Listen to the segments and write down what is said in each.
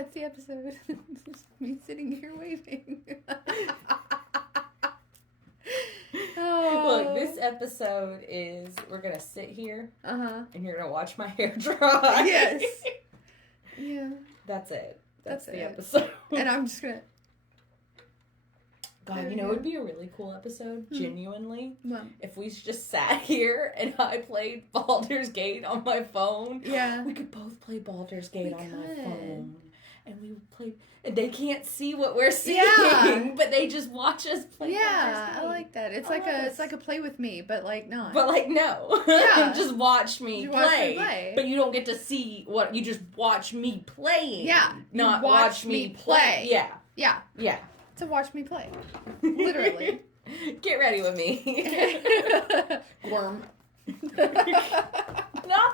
That's the episode. Just me sitting here waiting. Look, this episode is, we're going to sit here, and you're going to watch my hair dry. Yes. Yeah. That's it. That's the it. episode. And I'm just going to... God, you know, it would be a really cool episode, genuinely, What? if we just sat here and I played Baldur's Gate on my phone. Yeah. We could both play Baldur's Gate on my phone. And we would play... They can't see what we're seeing, but they just watch us play. Yeah, I like that. It's like a play with me, but like not. But like no, Yeah. just watch me You play. watch me play. But you don't get to see what you just watch me playing. Yeah, not you watch me play. Yeah, Yeah. To watch me play, literally. Get ready with me. Worm. Not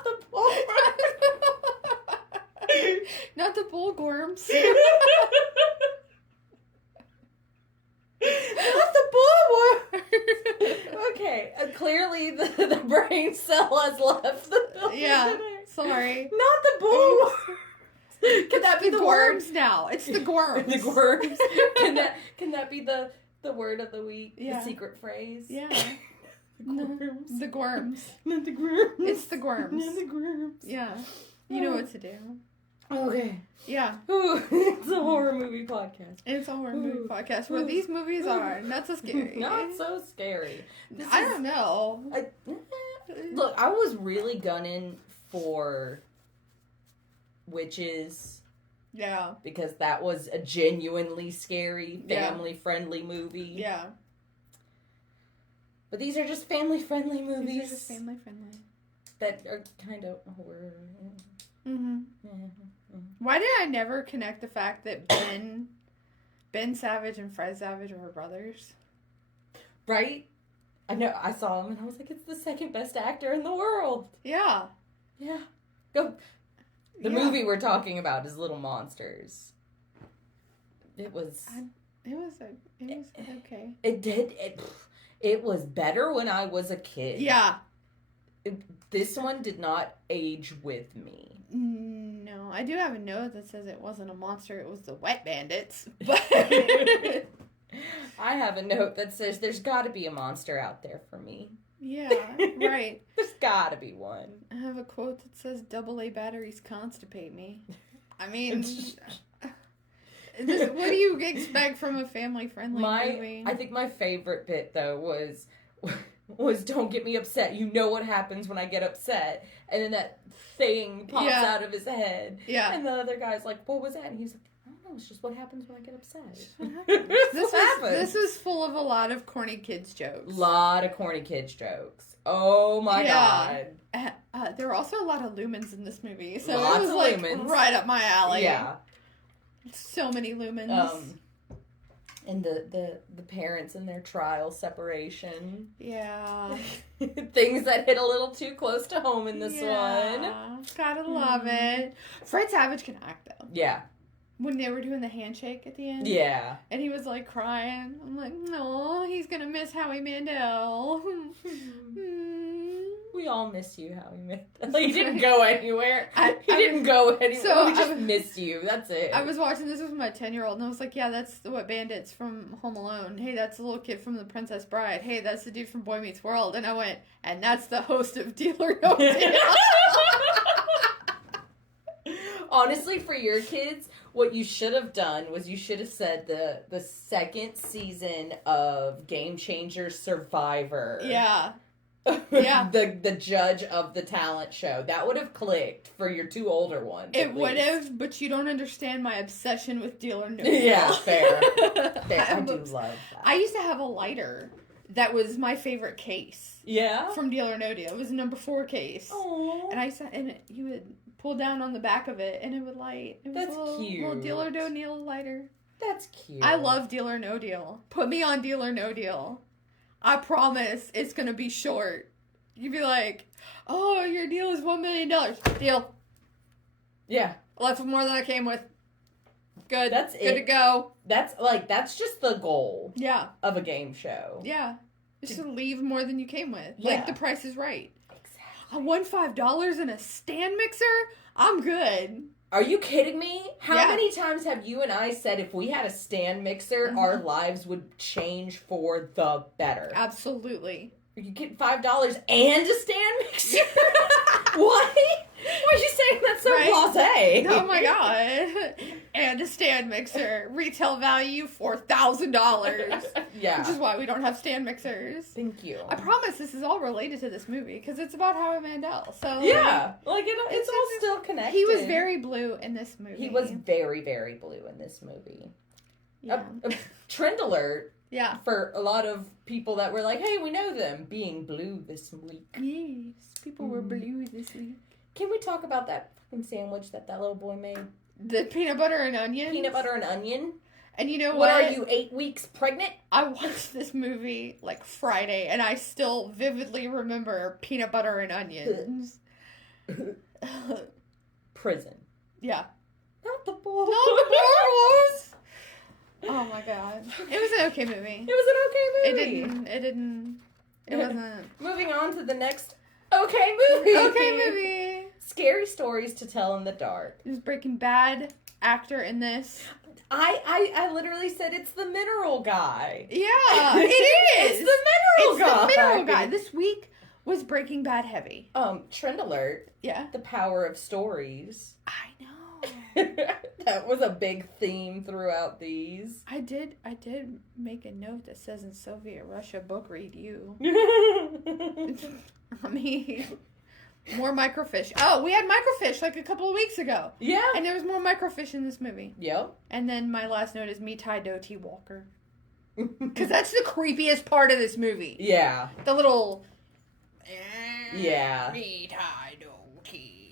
the bull. Not the bullworms. Not the bullworm. Okay, clearly the brain cell has left the building. Yeah, sorry. Not the bullworm. Can that be the worms word? now? It's the worms. The worms. Can that be the word of the week? Yeah. The secret phrase? Yeah. The worms. The worms. Not the worms. It's the worms. Not the worms. Yeah. You know what to do. Okay. Yeah. Ooh, it's a horror movie podcast. It's a horror movie podcast where these movies are not so scary. Not so scary. I don't know. Look, I was really gunning for Witches. Yeah. Because that was a genuinely scary, family-friendly movie. Yeah. But these are just family-friendly movies. These are just family-friendly. That are kind of horror. Mm-hmm. Why did I never connect the fact that Ben Savage and Fred Savage were brothers? Right? I know, I saw him and I was like, it's the second best actor in the world. Yeah. Yeah. Go. The movie we're talking about is Little Monsters. It was... It was okay. It was better when I was a kid. Yeah. This one did not age with me. No, I do have a note that says it wasn't a monster, it was the Wet Bandits. But I have a note that says there's got to be a monster out there for me. Yeah, right. There's got to be one. I have a quote that says AA batteries constipate me. I mean, what do you expect from a family-friendly movie? I think my favorite bit, though, was don't get me upset. You know what happens when I get upset. And then that thing pops out of his head. Yeah. And the other guy's like, what was that? And he's like, I don't know. It's just what happens when I get upset. This was full of a lot of corny kids jokes. Lot of corny kids jokes. Oh my God. There were also a lot of lumens in this movie. So Lots it was of like lumens. right up my alley. Yeah. So many lumens. And the parents and their trial separation. Yeah. Things that hit a little too close to home in this one. Gotta love it. Fred Savage can act, though. Yeah. When they were doing the handshake at the end. Yeah. And he was, like, crying. I'm like, no, he's gonna miss Howie Mandel. We all miss you, Howie Mandel. He didn't go anywhere. He didn't go anywhere. So we just missed you. That's it. I was watching this with my 10-year-old, and I was like, yeah, that's the Wet Bandits from Home Alone. Hey, that's the little kid from The Princess Bride. Hey, that's the dude from Boy Meets World. And I went, and that's the host of Deal or No Deal. Honestly, for your kids, what you should have done was you should have said the second season of Game Changer Survivor. Yeah. Yeah. the judge of the talent show. That would have clicked for your two older ones. It would have, but you don't understand my obsession with Deal or No Deal. Yeah, fair. I do love that. I used to have a lighter that was my favorite case. Yeah? From Deal or No Deal. It was a number 4 case. Aww. And you would pull down on the back of it and it would light. It was That's a little, cute. little Deal or No Deal lighter. That's cute. I love Deal or No Deal. Put me on Deal or No Deal. I promise it's going to be short. You'd be like, oh, your deal is $1 million. Deal. Yeah. Left with more than I came with. Good. That's Good to go. That's just the goal. Yeah. Of a game show. Yeah. Just to leave more than you came with. Yeah. Like, The Price is Right. Exactly. I won $5 in a stand mixer? I'm good. Are you kidding me? How many times have you and I said if we had a stand mixer, our lives would change for the better? Absolutely. You get $5 and a stand mixer? What? Why are you saying that's so blasé? Oh my god. And a stand mixer. Retail value $4,000. Yeah. Which is why we don't have stand mixers. Thank you. I promise this is all related to this movie because it's about Howie Mandel. So yeah. It's all still connected. He was very blue in this movie. He was very, very blue in this movie. Yeah. Trend alert. Yeah. For a lot of people that were like, hey, we know them being blue this week. Yes. People were blue this week. Can we talk about that fucking sandwich that little boy made? The peanut butter and onion? Peanut butter and onion? And you know what? What are you, 8 weeks pregnant? I watched this movie like Friday, and I still vividly remember peanut butter and onions. Prison. Yeah. Not the balls. Not the balls! Oh my god. It was an okay movie. It was an okay movie. It wasn't. Moving on to the next okay movie. Okay movie. Scary stories to tell in the dark. It was Breaking Bad actor in this. I literally said it's the mineral guy. Yeah, it is. It's the mineral guy. This week was Breaking Bad heavy. Trend alert. Yeah. The power of stories. I know. That was a big theme throughout these. I did make a note that says in Soviet Russia, book read you. I mean, more microfish. Oh, we had microfish like a couple of weeks ago. Yeah. And there was more microfish in this movie. Yep. And then my last note is meet Ty Doty Walker. Because that's the creepiest part of this movie. Yeah. The little... Yeah. Meet Ty Doty.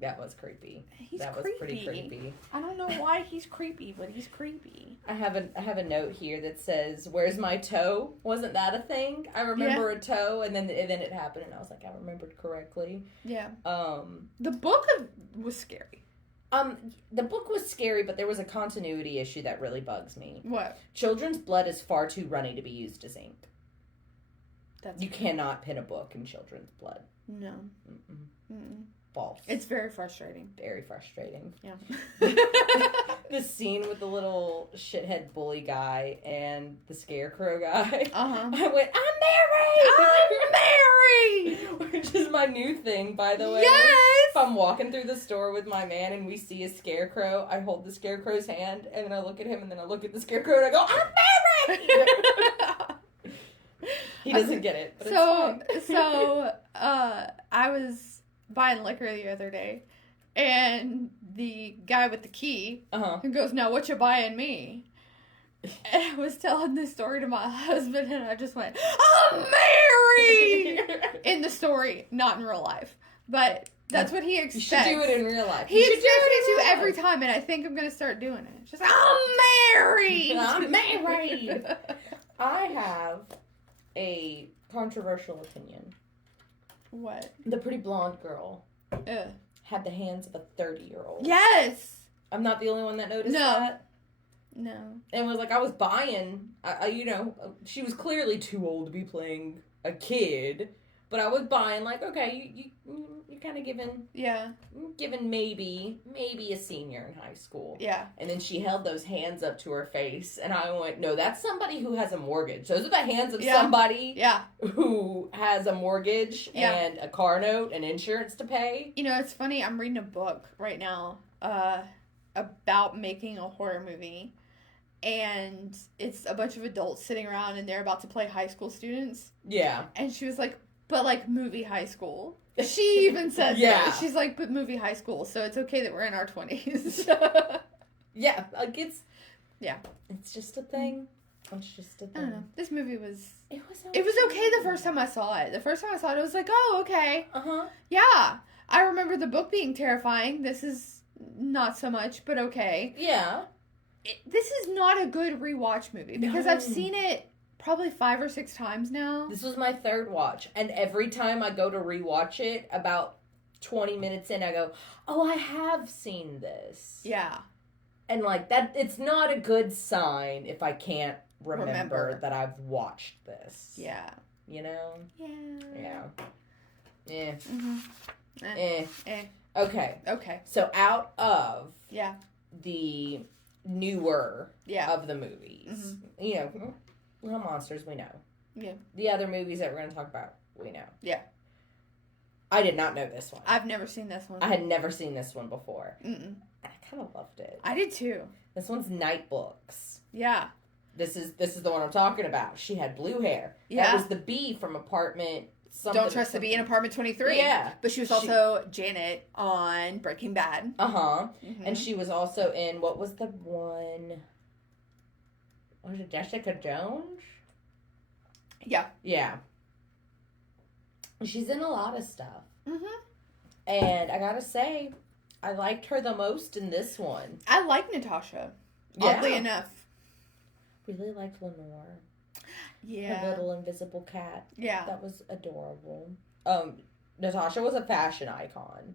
That was creepy. He's that was pretty creepy. I don't know why he's creepy, but he's creepy. I have a note here that says, "Where's my toe?" Wasn't that a thing? I remember a toe, and then it happened, and I was like, I remembered correctly. Yeah. The book was scary. The book was scary, but there was a continuity issue that really bugs me. What? Children's blood is far too runny to be used as ink. You true. cannot pin a book in children's blood. No. False. It's very frustrating. Very frustrating. Yeah. The scene with the little shithead bully guy and the scarecrow guy. Uh-huh. I went, I'm married! Which is my new thing, by the way. Yes! If I'm walking through the store with my man and we see a scarecrow, I hold the scarecrow's hand and then I look at him and then I look at the scarecrow and I go, I'm married! He doesn't get it, but it's fine. I was buying liquor the other day, and the guy with the key who goes, now what you buying me? And I was telling this story to my husband, and I just went, I'm married! In the story, not in real life. But that's what he expects. You should do it in real life. He expects me to every time, and I think I'm going to start doing it. Just like, I'm married! I'm married! I have a controversial opinion. What? The pretty blonde girl had the hands of a 30-year-old. Yes! I'm not the only one that noticed that. No. And was like, I was buying, she was clearly too old to be playing a kid, but I was buying, like, okay, you kind of given maybe a senior in high school. Yeah. And then she held those hands up to her face, and I went, no, that's somebody who has a mortgage. Those are the hands of somebody who has a mortgage and a car note and insurance to pay. You know, it's funny, I'm reading a book right now about making a horror movie, and it's a bunch of adults sitting around, and they're about to play high school students. Yeah. And she was like, but like movie high school. She even said that. She's like, but movie high school, so it's okay that we're in our 20s. Yeah, like it's just a thing. It's just a thing. I don't know. This movie was... It was okay the first time I saw it. The first time I saw it, I was like, oh, okay. Uh-huh. Yeah. I remember the book being terrifying. This is not so much, but okay. Yeah. This is not a good rewatch movie, because I've seen it probably 5 or 6 times now. This was my 3rd watch, and every time I go to rewatch it, about 20 minutes in, I go, oh, I have seen this. Yeah. And, like, that, it's not a good sign if I can't remember that I've watched this. Yeah. You know? Yeah. Yeah. Eh. Mm-hmm. Okay. Okay. So out of the newer of the movies, you know, Little Monsters, we know. Yeah. The other movies that we're going to talk about, we know. Yeah. I did not know this one. I've never seen this one. I had never seen this one before. Mm-mm. I kind of loved it. I did too. This one's Night Books. Yeah. This is the one I'm talking about. She had blue hair. Yeah. That was the bee from apartment something. Don't Trust the Bee in Apartment 23. Yeah. But she was also Janet on Breaking Bad. Uh-huh. Mm-hmm. And she was also in, what was the one? Was it Jessica Jones? Yeah. Yeah. She's in a lot of stuff. Mm-hmm. And I gotta say, I liked her the most in this one. I like Natasha. Yeah. Oddly enough. Really liked Lenore. Yeah. Her little invisible cat. Yeah. That was adorable. Natasha was a fashion icon.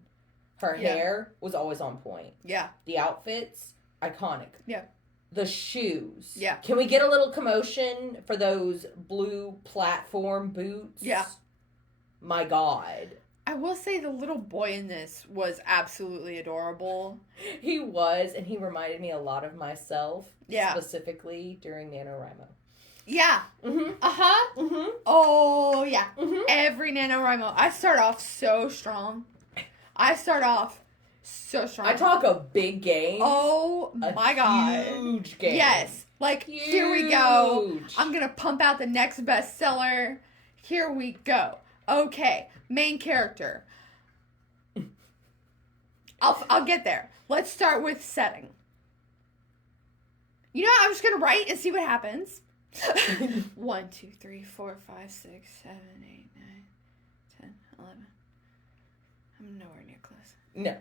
Her hair was always on point. Yeah. The outfits, iconic. Yeah. The shoes. Yeah. Can we get a little commotion for those blue platform boots? Yeah. My God. I will say the little boy in this was absolutely adorable. He was, and he reminded me a lot of myself. Yeah. Specifically during NaNoWriMo. Yeah. Mm-hmm. Uh-huh. Mm-hmm. Oh, yeah. Mm-hmm. Every NaNoWriMo. I start off so strong. I talk a big game. Oh, my God. Huge game. Yes. Like, huge. Here we go. I'm going to pump out the next bestseller. Here we go. Okay. Main character. I'll get there. Let's start with setting. You know, I'm just going to write and see what happens. 1, 2, 3, 4, 5, 6, 7, 8, 9, 10, 11. I'm nowhere near close. No.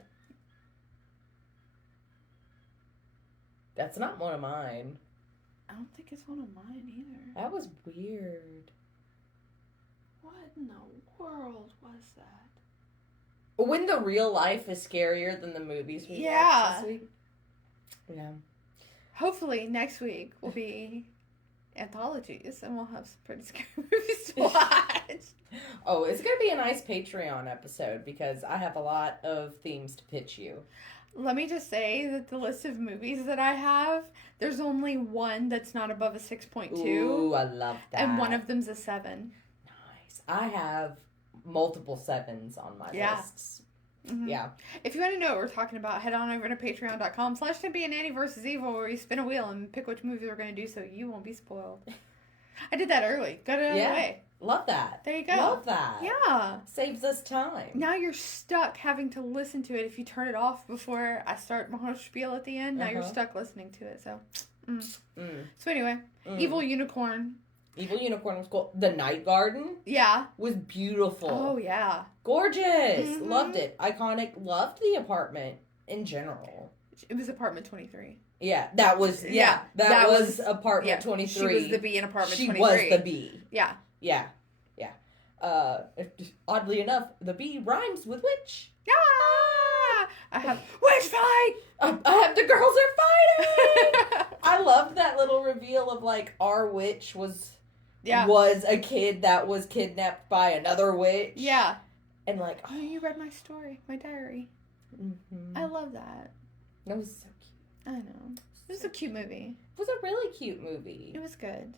That's not one of mine. I don't think it's one of mine either. That was weird. What in the world was that? When the real life is scarier than the movies we watched this week. Yeah. Hopefully next week will be anthologies and we'll have some pretty scary movies to watch. Oh, it's going to be a nice Patreon episode because I have a lot of themes to pitch you. Let me just say that the list of movies that I have, there's only one that's not above a 6.2. Ooh, I love that. And one of them's a 7. Nice. I have multiple 7s on my lists. Mm-hmm. Yeah. If you want to know what we're talking about, head on over to patreon.com/ChampionAnnie vs. Evil, where we spin a wheel and pick which movies we're going to do so you won't be spoiled. I did that early. Got it out of the way. Love that. There you go. Love that. Yeah. Saves us time. Now you're stuck having to listen to it. If you turn it off before I start my whole spiel at the end, now you're stuck listening to it. So, So anyway, Evil Unicorn. Evil Unicorn was cool. The Night Garden. Yeah. Was beautiful. Oh, yeah. Gorgeous. Mm-hmm. Loved it. Iconic. Loved the apartment in general. It was apartment 23. Yeah, that was, that was apartment 23. She was the bee in apartment 23. She was the bee. Yeah. Yeah. Oddly enough, the bee rhymes with witch. Ah! I have witch fight! I have the girls are fighting! I loved that little reveal of, like, our witch was a kid that was kidnapped by another witch. Yeah. And, like, oh, you read my story, my diary. Mm-hmm. I love that. That was so cute. I know. It was a cute movie. It was a really cute movie. It was good.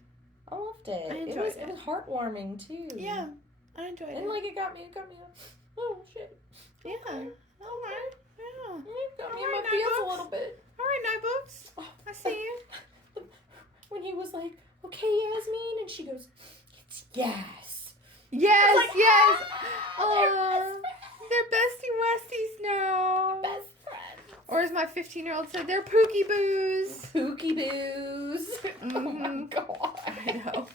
I loved it. I enjoyed it. It was heartwarming, too. Yeah. I enjoyed it. And, like, it got me oh, shit. Yeah. All right. Yeah. It got me in my feels a little bit. All right, Night Books. I see you. When he was like, okay, Yasmin, and she goes, it's yes. Yes, like, yes. They're bestie westies now. Best friends. Or as my 15-year-old said, they're pookie boos. Pookie boos. Mm-hmm. Oh my God. I know.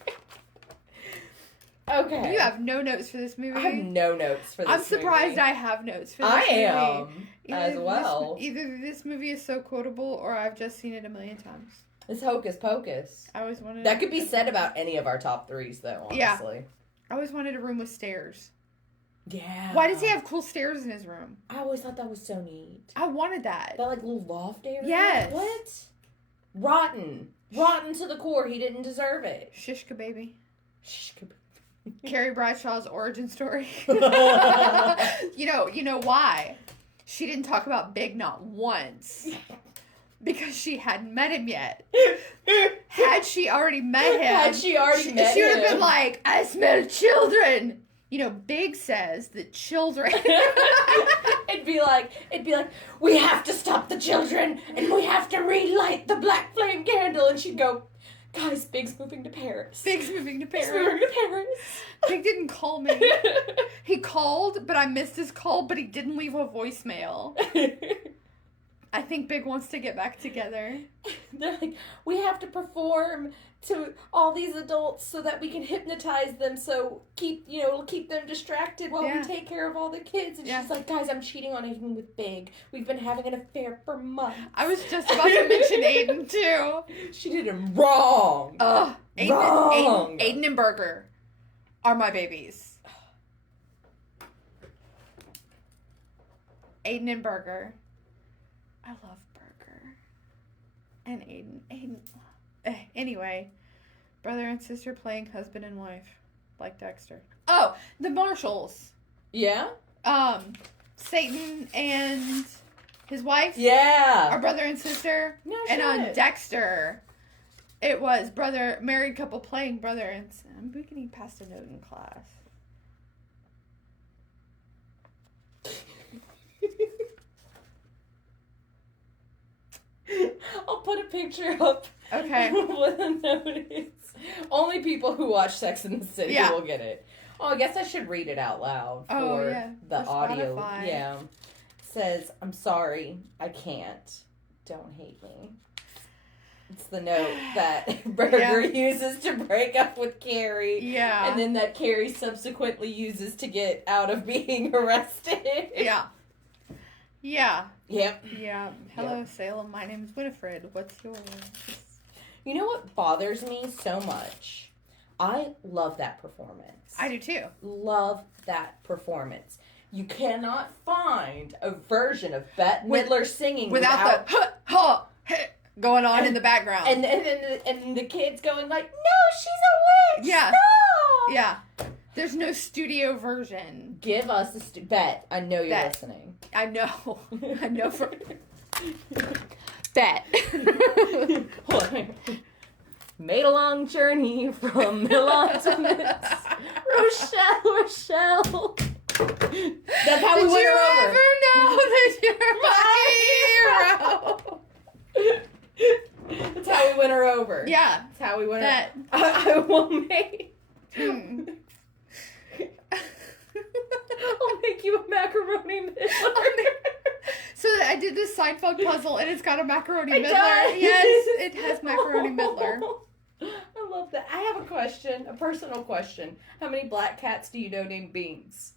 Okay. You have no notes for this movie. I have no notes for this movie. I'm surprised I have notes for this movie. I am as well. Either this movie is so quotable or I've just seen it a million times. It's Hocus Pocus. I always wanted that could be said about any of our top 3s, though, honestly. Yeah. I always wanted a room with stairs. Yeah. Why does he have cool stairs in his room? I always thought that was so neat. I wanted that. That, like, little loft area? Yes. What? Rotten. Rotten to the core. He didn't deserve it. Shishka baby. Shishka baby. Carrie Bradshaw's origin story. You know why? She didn't talk about Big not once. Because she hadn't met him yet. Had she already met him, she would have been like, I smell children. You know, Big says that children. It'd be like, we have to stop the children, and we have to relight the black flame candle. And she'd go, guys, Big's moving to Paris. Big didn't call me. He called, but I missed his call, but he didn't leave a voicemail. I think Big wants to get back together. They're like, we have to perform to all these adults so that we can hypnotize them, so keep them distracted while we take care of all the kids. And she's like, guys, I'm cheating on Aiden with Big. We've been having an affair for months. I was just about to mention Aiden, too. She did him wrong. Aiden and Burger are my babies. Aiden and Burger. I love Burger. And Aiden. Anyway, brother and sister playing husband and wife. Like Dexter. Oh, the Marshalls. Yeah? Satan and his wife. Yeah. Are brother and sister. No shit. And on Dexter, it was married couple playing brother and I'm beginning past a note in class. I'll put a picture up. Okay. What the note is. Only people who watch Sex and the City will get it. Oh, I guess I should read it out loud for the audio. Spotify. Yeah. It says, I'm sorry, I can't. Don't hate me. It's the note that Burger uses to break up with Carrie. Yeah. And then that Carrie subsequently uses to get out of being arrested. Yeah. Yeah. Yep. Yeah. Hello, Salem. My name is Winifred. What's yours? You know what bothers me so much? I love that performance. I do too. Love that performance. You cannot find a version of Bette Midler singing without the going on in the background. And the kids going like, no, she's a witch. Yeah. No. Yeah. There's no studio version. Give us a Bet. I know you're listening. I know. I know for... Bet. Made a long journey from Milan to Minsk. Rochelle. That's how we win her over. Did you ever know that you're my hero? That's how we win her over. Yeah. That's how we win her over. I will make... I'll make you a macaroni Midler. So I did this Seinfeld puzzle, and it's got a macaroni Midler. Does. Yes, it has macaroni Midler. I love that. I have a question, a personal question. How many black cats do you know named Binks?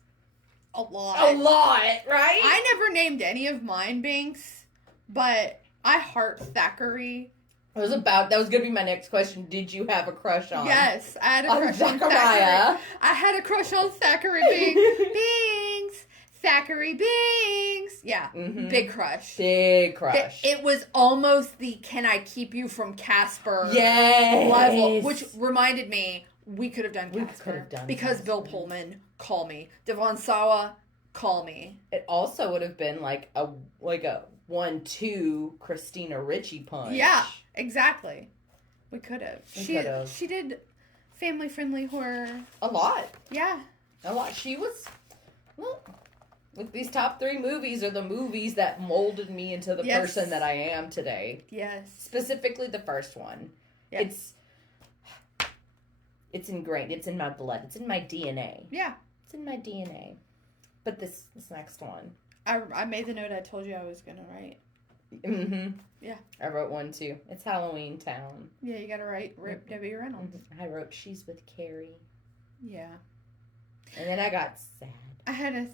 A lot. A lot, right? I never named any of mine Binks, but I heart Thackeray. That was gonna be my next question. Did you have a crush on? Yes, I had a crush on Zachariah. I had a crush on Thackeray Binks. Thackeray Binks. Yeah, big crush. Big crush. It was almost the "Can I keep you from Casper?" Yes. level, which reminded me we could have done Casper. We could have done because Casper. Bill Pullman, call me. Devon Sawa, call me. It also would have been like a 1-2 Christina Ricci punch. Yeah, exactly. We could have. She did family friendly horror. A lot. Yeah. A lot. She was, well, with these top 3 movies are the movies that molded me into the person that I am today. Yes. Specifically the first one. Yes. It's ingrained. It's in my blood. It's in my DNA. Yeah. It's in my DNA. But this next one. I made the note I told you I was going to write. Mm-hmm. Yeah. I wrote one too. It's Halloween Town. Yeah, you got to write Rip Debbie Reynolds. I wrote She's with Carrie. Yeah. And then I got sad. I had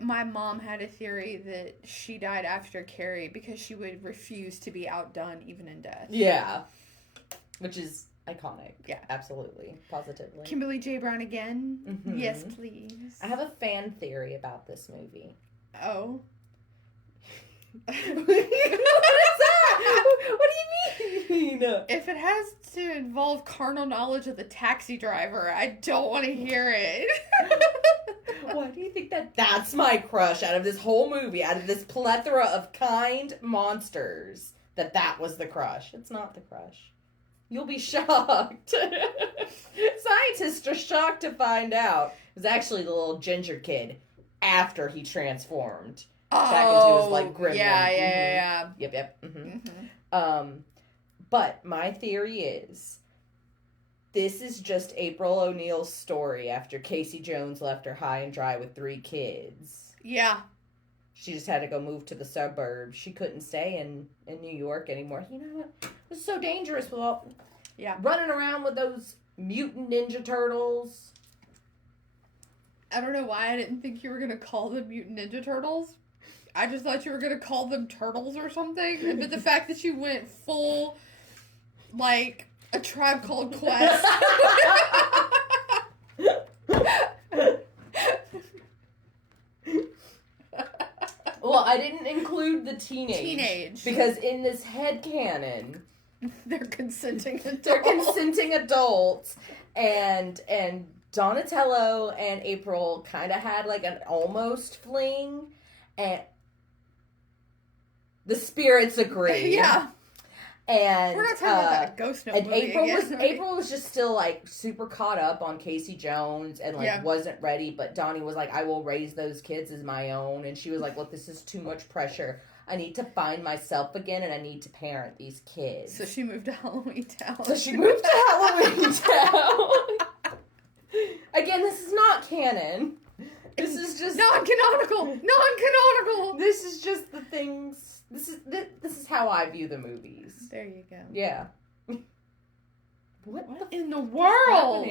my mom had a theory that she died after Carrie because she would refuse to be outdone even in death. Yeah. Which is iconic. Yeah. Absolutely. Positively. Kimberly J. Brown again? Mm-hmm. Yes, please. I have a fan theory about this movie. Oh. What is that? What do you mean? If it has to involve carnal knowledge of the taxi driver, I don't want to hear it. Why do you think that's my crush out of this whole movie, out of this plethora of kind monsters, that was the crush? It's not the crush. You'll be shocked. Scientists are shocked to find out it was actually the little ginger kid after he transformed back into his, like, gremlin. Yeah. Yep. But my theory is, this is just April O'Neil's story after Casey Jones left her high and dry with 3 kids. Yeah. She just had to go move to the suburbs. She couldn't stay in New York anymore. You know what? It was so dangerous with all... Yeah. Running around with those mutant Ninja Turtles. I don't know why I didn't think you were going to call them Mutant Ninja Turtles. I just thought you were going to call them turtles or something. But the fact that you went full, like, A Tribe Called Quest. Well, I didn't include the teenage. Because in this headcanon... They're consenting adults. They're consenting adults. And Donatello and April kind of had, like, an almost fling. And the spirits agree. Yeah. And we're not talking about that ghost note movie April was just still, like, super caught up on Casey Jones and, like, wasn't ready. But Donnie was like, I will raise those kids as my own. And she was like, look, this is too much pressure. I need to find myself again, and I need to parent these kids. So she moved to Halloween Town. Again, this is not canon. This is just... Non-canonical! This is just the things... This is how I view the movies. There you go. Yeah. What in the world?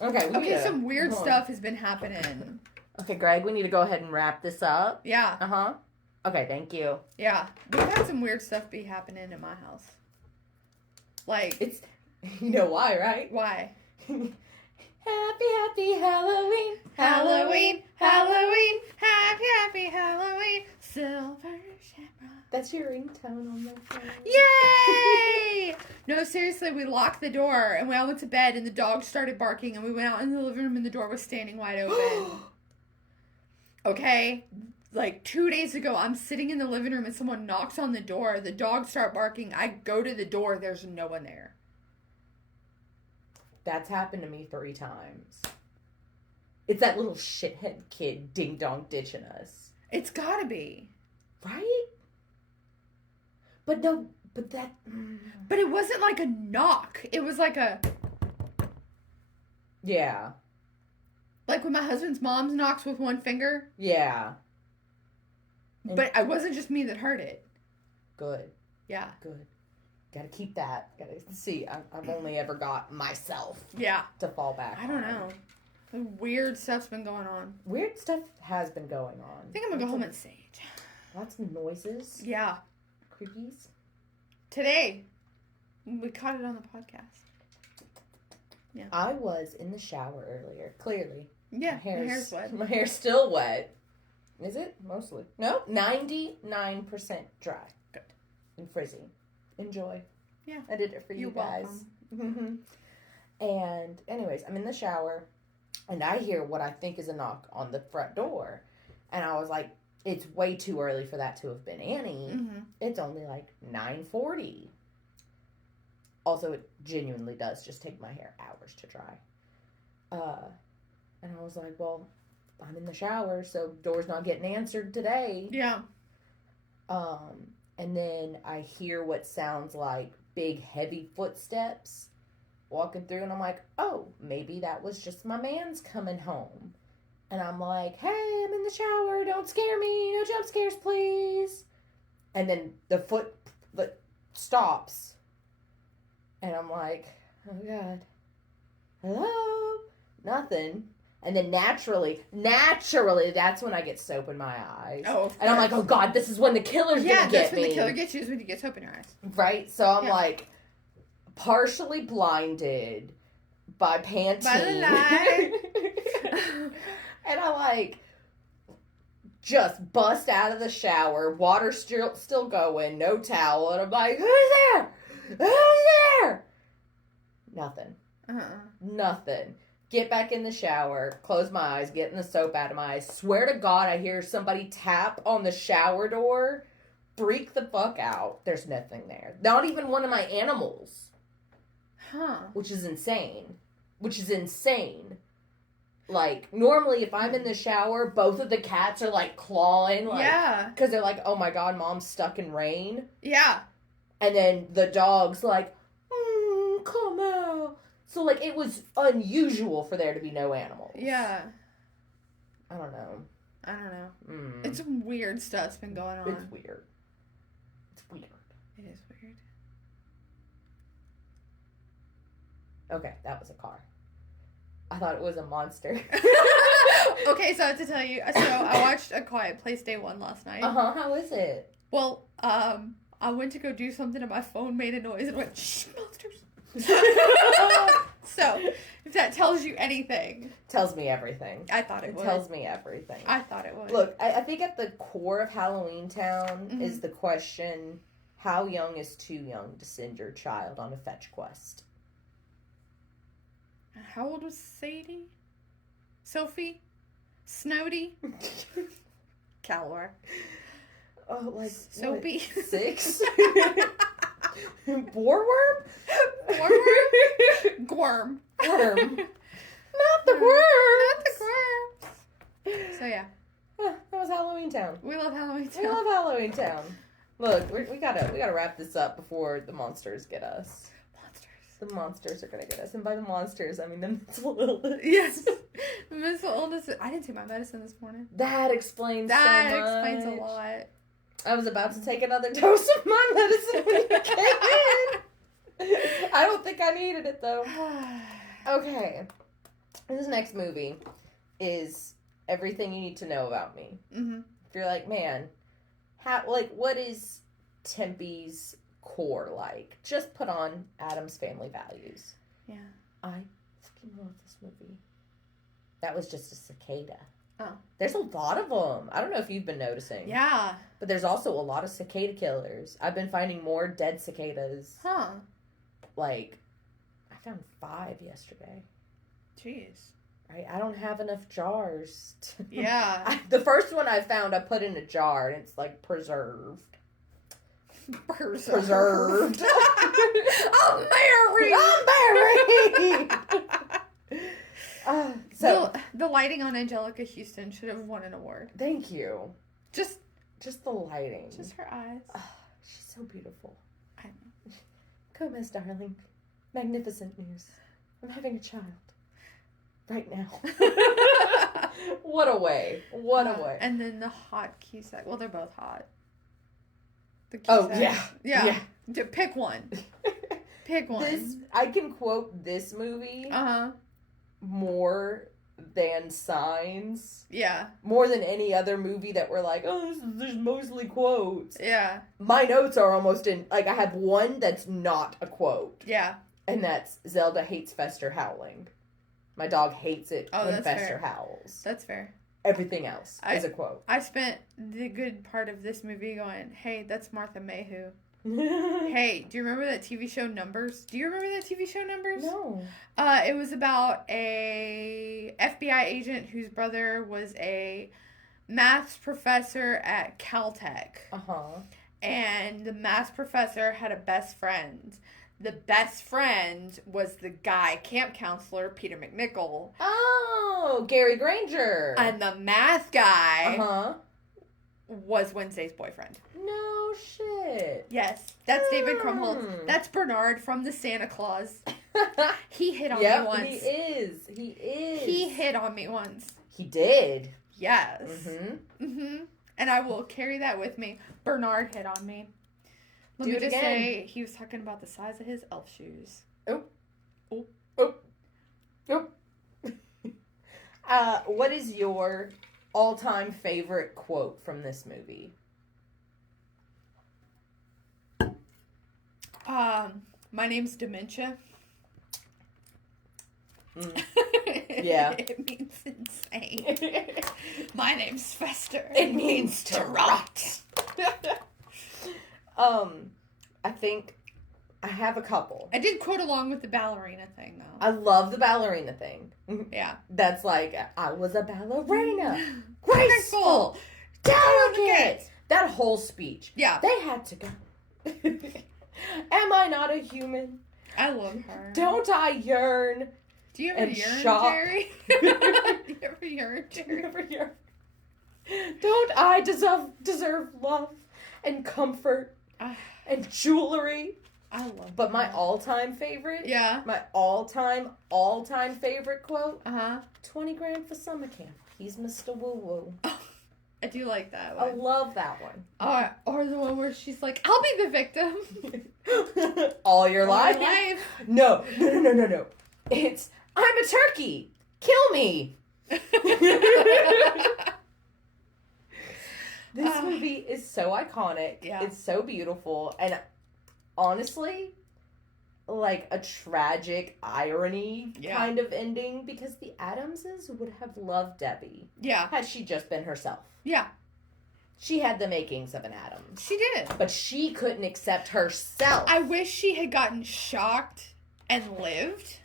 Okay, some weird stuff has been happening. Okay, Greg, we need to go ahead and wrap this up. Yeah. Uh-huh. Okay, thank you. Yeah. We've had some weird stuff be happening in my house. Like... It's... You know why, right? Why? Happy Halloween. Halloween. Happy Halloween. Silver Shamrock. That's your ringtone on my phone. Yay! No, seriously, we locked the door and we all went to bed and the dog started barking and we went out in the living room and the door was standing wide open. Okay? Like 2 days ago, I'm sitting in the living room and someone knocks on the door. The dogs start barking. I go to the door. There's no one there. That's happened to me 3 times. It's that little shithead kid ding-dong ditching us. It's gotta be. Right? But no, but that... But it wasn't like a knock. It was like a... Yeah. Like when my husband's mom knocks with one finger? Yeah. But it wasn't just me that heard it. Good. Yeah. Good. Gotta keep that. Gotta see. I've only ever got myself. Yeah. To fall back I don't know. Weird stuff's been going on. Weird stuff has been going on. I think I'm gonna go home and sage. Lots of noises. Yeah. Creakies. Today, we caught it on the podcast. Yeah. I was in the shower earlier. Clearly. Yeah. My hair's wet. My hair's still wet. Is it? Mostly. No. 99% dry. Good. And frizzy. Enjoy. Yeah. I did it for you guys. Mm-hmm. And anyways, I'm in the shower and I hear what I think is a knock on the front door. And I was like, it's way too early for that to have been Annie. Mm-hmm. It's only like 9:40. Also, it genuinely does just take my hair hours to dry. And I was like, well, I'm in the shower, so door's not getting answered today. Yeah. And then I hear what sounds like big, heavy footsteps walking through, and I'm like, oh, maybe that was just my man's coming home. And I'm like, hey, I'm in the shower, don't scare me, no jump scares, please. And then the foot stops, and I'm like, oh, God. Hello? Nothing. And then naturally, that's when I get soap in my eyes. Oh, and I'm like, oh, God, this is when the killer's gonna get me. Yeah, that's when the killer gets you, is when you get soap in your eyes. Right? So I'm like, partially blinded by Pantene. By the light. And I just bust out of the shower, water still going, no towel, and I'm like, who's there? Who's there? Nothing. Nothing. Get back in the shower, close my eyes, getting the soap out of my eyes. Swear to God, I hear somebody tap on the shower door. Freak the fuck out. There's nothing there. Not even one of my animals. Which is insane. Like, normally if I'm in the shower, both of the cats are, like, clawing. Like, yeah. Because they're like, oh my God, Mom's stuck in rain. Yeah. And then the dog's like, come out. So, like, it was unusual for there to be no animals. Yeah. I don't know. It's some weird stuff's been going on. It's weird. It is weird. Okay, that was a car. I thought it was a monster. Okay, so I have to tell you. So I watched A Quiet Place Day 1 last night. How is it? Well, I went to go do something and my phone made a noise and went, shh, monsters. So, if that tells you anything. Tells me everything. I thought it would. Tells me everything. I thought it would. Look, I think at the core of Halloween Town is the question, how young is too young to send your child on a fetch quest? How old was Sadie? Sophie? Snowdy? Calor. Oh, like Soapy? 6? Boarworm? Gorm. Not the worm. So yeah. That was Halloween Town. We love Halloween Town. Look, we gotta wrap this up before the monsters get us. The monsters are gonna get us, and by the monsters, I mean the mental illness. Yes, the mental illness. I didn't take my medicine this morning. That explains so much. That explains a lot. I was about to take another dose of my medicine when you came in. I don't think I needed it though. Okay, this next movie is Everything You Need to Know About Me. If you're like, man, what is Tempe's core like? Just put on Addams Family Values. Yeah. I fucking love this movie. That was just a cicada. Oh. There's a lot of them. I don't know if you've been noticing. Yeah. But there's also a lot of cicada killers. I've been finding more dead cicadas. Huh. Like, I found 5 yesterday. Jeez. Right? I don't have enough jars. Yeah. The first one I found, I put in a jar, and it's, like, preserved. Preserved. I'm married. So the lighting on Angelica Houston should have won an award. Thank you. Just the lighting. Just her eyes. Oh, she's so beautiful. I know. Gomez, darling. Magnificent news. I'm having a child. Right now. What a way. And then the hot Cusack. Well, they're both hot. Yeah. Pick one. I can quote this movie more than Signs. Yeah. More than any other movie that we're like, there's mostly quotes. Yeah. My notes are almost in, like, I have one that's not a quote. Yeah. And that's Zelda hates Fester howling. My dog hates it when Fester howls. That's fair. Everything else is a quote. I spent the good part of this movie going, hey, that's Martha Mayhew. Hey, do you remember that TV show Numbers? No. It was about a FBI agent whose brother was a maths professor at Caltech. And the maths professor had a best friend. The best friend was the guy camp counselor, Peter McNichol. Oh, Gary Granger. And the math guy was Wednesday's boyfriend. No shit. Yes, that's David Krumholtz. That's Bernard from the Santa Claus. He hit on me once. He is. He hit on me once. He did. Yes. And I will carry that with me. Bernard hit on me. Let me just say, he was talking about the size of his elf shoes. What is your all-time favorite quote from this movie? My name's Dementia. Yeah. It means insane. My name's Fester. It means to rot. I think I have a couple. I did quote along with the ballerina thing, though. I love the ballerina thing. Yeah. That's like, I was a ballerina. Graceful. Delicate. That whole speech. Yeah. They had to go. Am I not a human? I love her. Don't I yearn? Do you ever yearn, Jerry? Do you ever yearn, Jerry? Don't I deserve love and comfort and jewelry? I love But my all-time favorite? Yeah. My all-time favorite quote? 20 grand for summer camp. He's Mr. Woo-Woo. Oh, I do like that one. I love that one. Or the one where she's like, I'll be the victim. All your life? No. It's, I'm a turkey. Kill me. This movie is so iconic. Yeah. It's so beautiful. And honestly, like a tragic irony kind of ending, because the Adamses would have loved Debbie. Yeah. Had she just been herself. Yeah. She had the makings of an Addams. She did. But she couldn't accept herself. I wish she had gotten shocked and lived.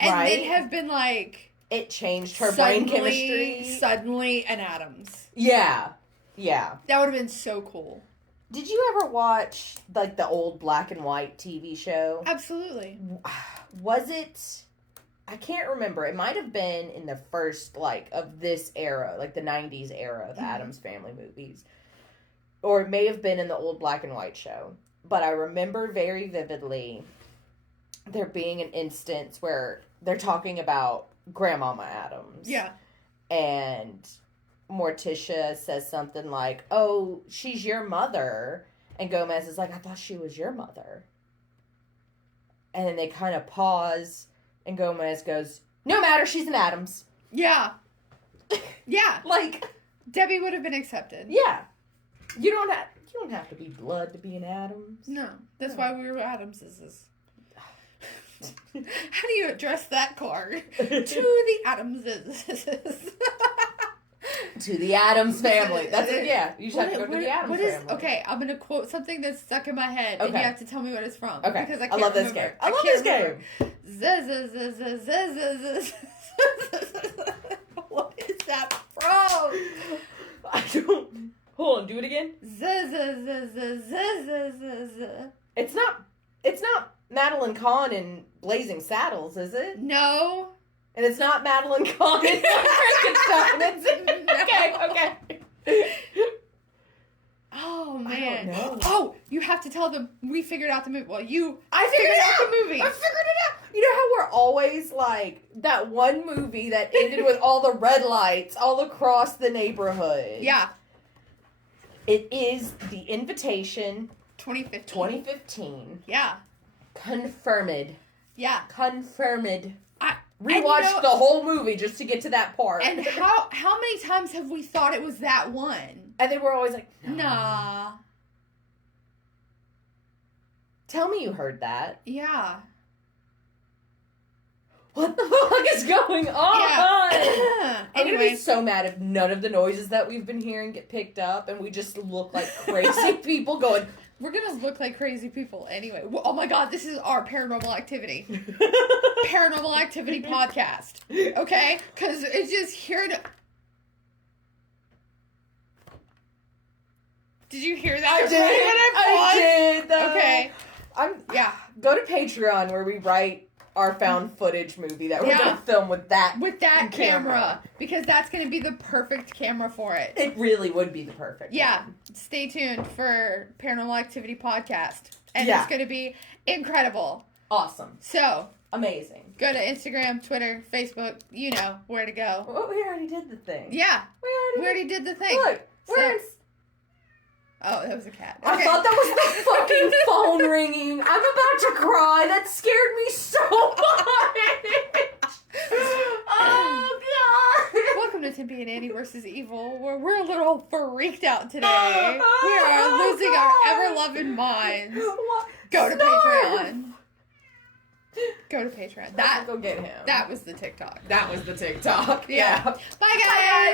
And then have been like... It changed her brain chemistry. Suddenly an Addams. Yeah. Yeah. That would have been so cool. Did you ever watch, like, the old black and white TV show? Absolutely. Was it... I can't remember. It might have been in the first, like, of this era, like the 90s era of the Addams Family movies. Or it may have been in the old black and white show. But I remember very vividly there being an instance where they're talking about Grandmama Addams. Yeah. And Morticia says something like, oh, she's your mother. And Gomez is like, I thought she was your mother. And then they kind of pause, and Gomez goes, no matter, she's an Addams. Yeah. Yeah. Like, Debbie would have been accepted. Yeah. You don't have to be blood to be an Addams. No. That's why we were Addamses. How do you address that card? To the Addamses. To the Addams family. That's it, yeah. You just have to go to the Addams family. Okay, I'm going to quote something that's stuck in my head, and you have to tell me what it's from. Okay. Because I love this game. I love this game. What is that from? I don't... Hold on, do it again. It's not Madeline Kahn in Blazing Saddles, is it? No. And it's not Madeline Kahn in Frankenstein, is it? No. Okay. Oh, man. I don't know. Oh, you have to tell them we figured out the movie. Well, I figured out the movie. I figured it out. You know how we're always like that one movie that ended with all the red lights all across the neighborhood? Yeah. It is The Invitation. 2015. Yeah. Confirmed. Yeah. Confirmed. Rewatched the whole movie just to get to that part. And how many times have we thought it was that one? And they were always like, nah. Tell me you heard that. Yeah. What the fuck is going on? Yeah. I'm gonna be so mad if none of the noises that we've been hearing get picked up and we just look like crazy people going... We're gonna look like crazy people anyway. Oh my god, this is our Paranormal Activity. Paranormal Activity podcast. Okay? Because it's just here to... Did you hear that? I did. Though. Okay. Go to Patreon where we write our found footage movie that we're going to film with that camera. Because that's going to be the perfect camera for it. It really would be the perfect one. Stay tuned for Paranormal Activity podcast. And it's going to be incredible. Awesome. So. Amazing. Go to Instagram, Twitter, Facebook. You know where to go. Well, we already did the thing. Yeah. We already did the thing. Look. Oh, that was a cat. Okay. I thought that was the fucking phone ringing. I'm about to cry. That scared me so much. Oh, God. Welcome to Timpy and Annie vs. Evil, where we're a little freaked out today. We are losing our ever-loving minds. Go to Patreon. Go to Patreon. Go get him. That was the TikTok. That was the TikTok. Yeah. Bye, guys.